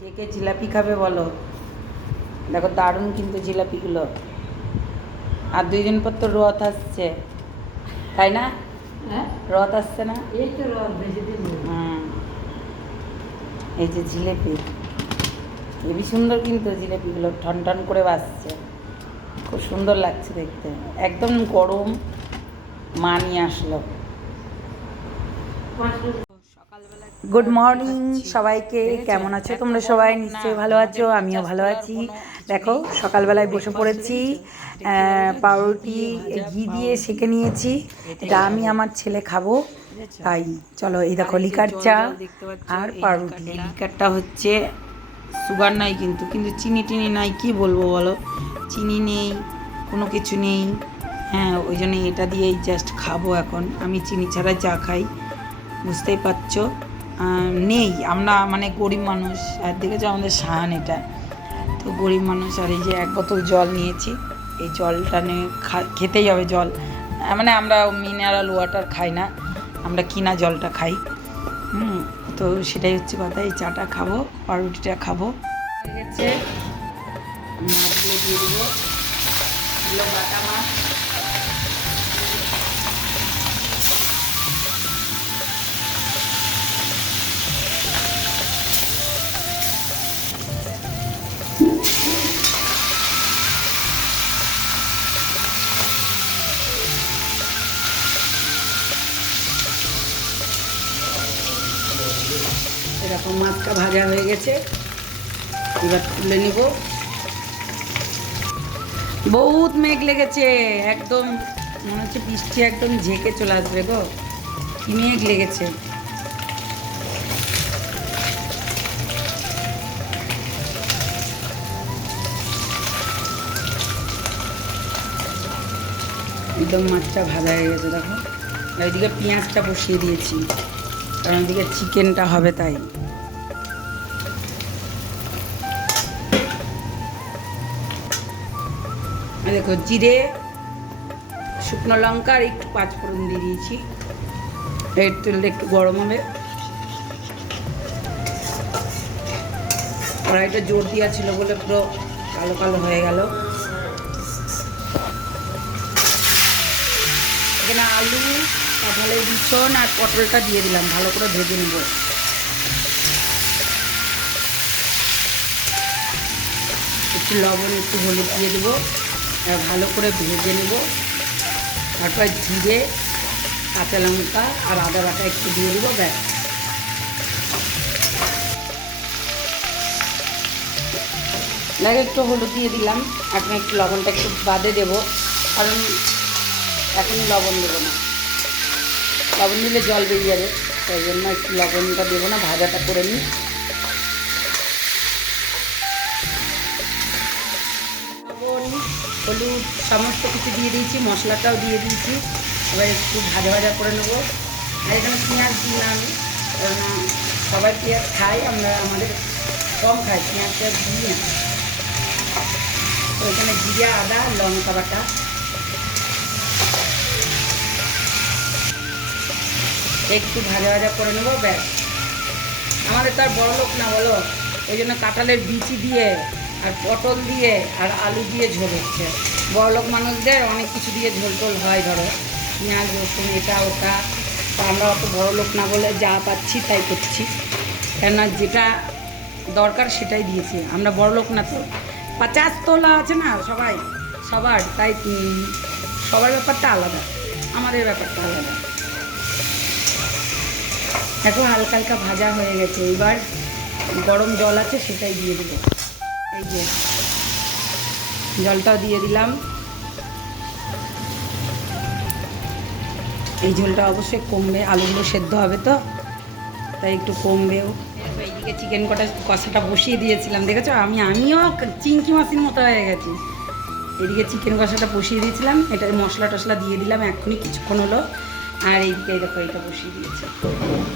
কে কে জিলাপি খাবে বলো? দেখো দারুণ কিন্তু জিলাপিগুলো। আর দুই দিন পর তো রথ আসছে। তাই না? হ্যাঁ। রথ আসছে না? এই তো রথ বেশি দিন নেই। এই যে জিলেপি। হেবি সুন্দর কিন্তু জিলেপিগুলো ঠন ঠন করে বাসছে খুব সুন্দর লাগছে দেখতে। একদম গরম মা নিয়ে আসলো গুড মর্নিং সবাইকে কেমন আছো তোমরা সবাই? নিশ্চয়ই ভালো আছো, আমিও ভালো আছি। দেখো, সকালবেলায় বসে পড়েছি পাউরুটি, ঘি দিয়ে সেঁকে নিয়েছি। এটা আমি আমার ছেলে খাব, তাই চলো এই দেখো লিকার চা আর পাউরুটি। লিকারটা হচ্ছে সুগার নাই কিন্তু কিন্তু চিনি টিনি নাই, কি বলব বলো? চিনি নেই, কোনো কিছু নেই। হ্যাঁ ওই জন্য এটা দিয়েই জাস্ট খাব এখন। আমি চিনি ছাড়া চা খাই, বুঝতেই পারছ? নেই। আমরা মানে গরিব মানুষ, আর দেখেছ আমাদের সাহান এটা। তো গরিব মানুষ, আর এই যে এক বোতল জল নিয়েছি। এই জলটা নিয়ে খেতেই হবে জল। মানে আমরা মিনারেল ওয়াটার খাই না। আমরা কিনা জলটা খাই। হুম, তো সেটাই হচ্ছে কথা। এই চাটা খাব পাউরুটিটা খাব। হয়ে গেছে। মাছগুলো দিয়ে দেবো। বাটা মাছ। এরকম মাছটা ভাজা হয়ে গেছে। এবার তুলে নিব। বহুত মেঘ লেগেছে, একদম মনে হচ্ছে বৃষ্টি একদম ঝেঁকে চলে আসবে গো। কি মেঘ লেগেছে। একদম মাছটা ভাজা হয়ে গেছে, দেখো। ওইদিকে পেঁয়াজটা বসিয়ে দিয়েছি। কারণ ওইদিকে চিকেনটা হবে তাই। দেখো, জিরে, শুকনো লঙ্কা আর একটু পাঁচফোড়ন দিয়ে দিয়েছি। এর তেলটা একটু গরম হবে। কড়াইটা জোর দেওয়া ছিল বলে পুরো কালো কালো হয়ে গেল। এখানে আলু কাঁঠালের বিছন আর পটলটা দিয়ে দিলাম, ভালো করে ভেজে নেব। একটু লবণ, একটু হলুদ দিয়ে দেবো ভালো করে ভেজে নেব। তারপর জিরে, কাঁচা লঙ্কা আর আদা বাটা একটু দিয়ে দেবো, ব্যাস। দেখ, একটু হলুদ দিয়ে দিলাম, এখন একটু লবণটা একটু বাদে দেবো, কারণ এখন লবণ দেবো না। লবণ দিলে জল বেরিয়ে যাবে। তাই জন্য একটু লবণটা দেবো না, ভাজাটা করে নিই। হলুদ, সমস্ত কিছু দিয়ে দিয়েছি, মশলাটাও দিয়ে দিয়েছি। এবার একটু ভাজা ভাজা করে নেব। আর এখানে পেঁয়াজ দিলাম। কারণ সবাই পেঁয়াজ খাই আমরা আমাদের কম খাই, পেঁয়াজ পেঁয়াজ দিই না তো এখানে জিরা, আদা, লঙ্কা বাটা। একটু ভাজা ভাজা করে নেব, ব্যাস। আমাদের তো আর বড় লোক না বলো ওই জন্য কাঁঠালের বিচি দিয়ে আর পটল দিয়ে আর আলু দিয়ে ঝোল হচ্ছে। বড় লোক মানুষদের অনেক কিছু দিয়ে ঝোল টোল হয় ধরো। পেঁয়াজ, রসুন, এটা, ওটা। আমরা অত বড় লোক না বলে যা পাচ্ছি তাই করছি। কেননা যেটা দরকার সেটাই দিয়েছি। আমরা বড় লোক না তো। পঞ্চাশ তোলা আছে না সবাই? সবার। তাই সবার ব্যাপারটা আলাদা। আমাদের ব্যাপারটা আলাদা। এখন হালকা হালকা ভাজা হয়ে গেছে। এবার গরম জল আছে সেটাই দিয়ে দেবো। এই যে, জলটাও দিয়ে দিলাম। এই ঝোলটা অবশ্যই কমবে, আলুগুলো সেদ্ধ হবে তো, তাই একটু কমবেও। এইদিকে চিকেন কটা, কষাটা বসিয়ে দিয়েছিলাম, দেখেছ? আমি, আমিও চিংকি মাছির মতো হয়ে গেছি। এদিকে চিকেন কষাটা বসিয়ে দিয়েছিলাম, এটার মশলা টশলা দিয়ে দিলাম, এক্ষুনি কিছুক্ষণ হলো। আর এই দিকে দেখো এটা বসিয়ে দিয়েছে।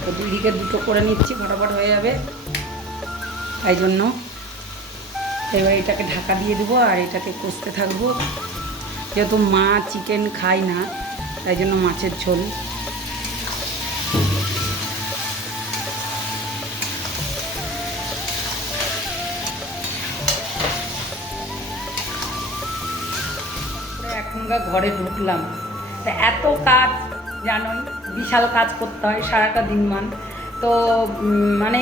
তো দুই দিকে দুটো করে নিচ্ছি, ফটাফট হয়ে যাবে। তাই জন্য এবার এটাকে ঢাকা দিয়ে দেবো আর এটাকে কষতে থাকব। যেহেতু মা চিকেন খাই না, তাই জন্য মাছের ঝোল। এখনকার ঘরে ঢুকলাম। তা এত কাজ জানোই, বিশাল কাজ করতে হয় সারাটা দিনমান। তো মানে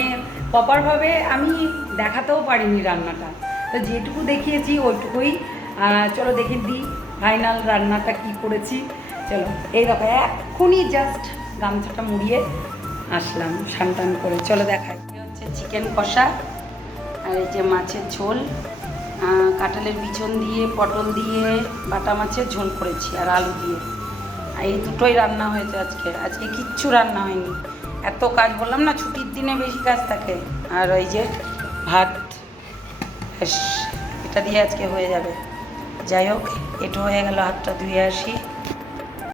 প্রপারভাবে আমি দেখাতেও পারিনি রান্নাটা। তো যেটুকু দেখিয়েছি ওইটুকুই চলো দেখে দিই ফাইনাল রান্নাটা কি করেছি। চলো, এই দেখো, এক্ষুনি জাস্ট গামছাটা মুড়িয়ে আসলাম সানটান করে। চলো দেখাই। হচ্ছে চিকেন কষা, আর এই যে মাছের ঝোল। কাঁঠালের বিছন দিয়ে, পটল দিয়ে, বাটা মাছের ঝোল করেছি, আর আলু দিয়ে। এই দুটোই রান্না হয়েছে আজকে। আজকে কিচ্ছু রান্না হয়নি। এত কাজ বললাম না, ছুটির দিনে বেশি কাজ থাকে। আর ওই যে ভাত এটা দিয়ে আজকে হয়ে যাবে। যাই হোক, এটু হয়ে গেল, হাতটা ধুয়ে আসি।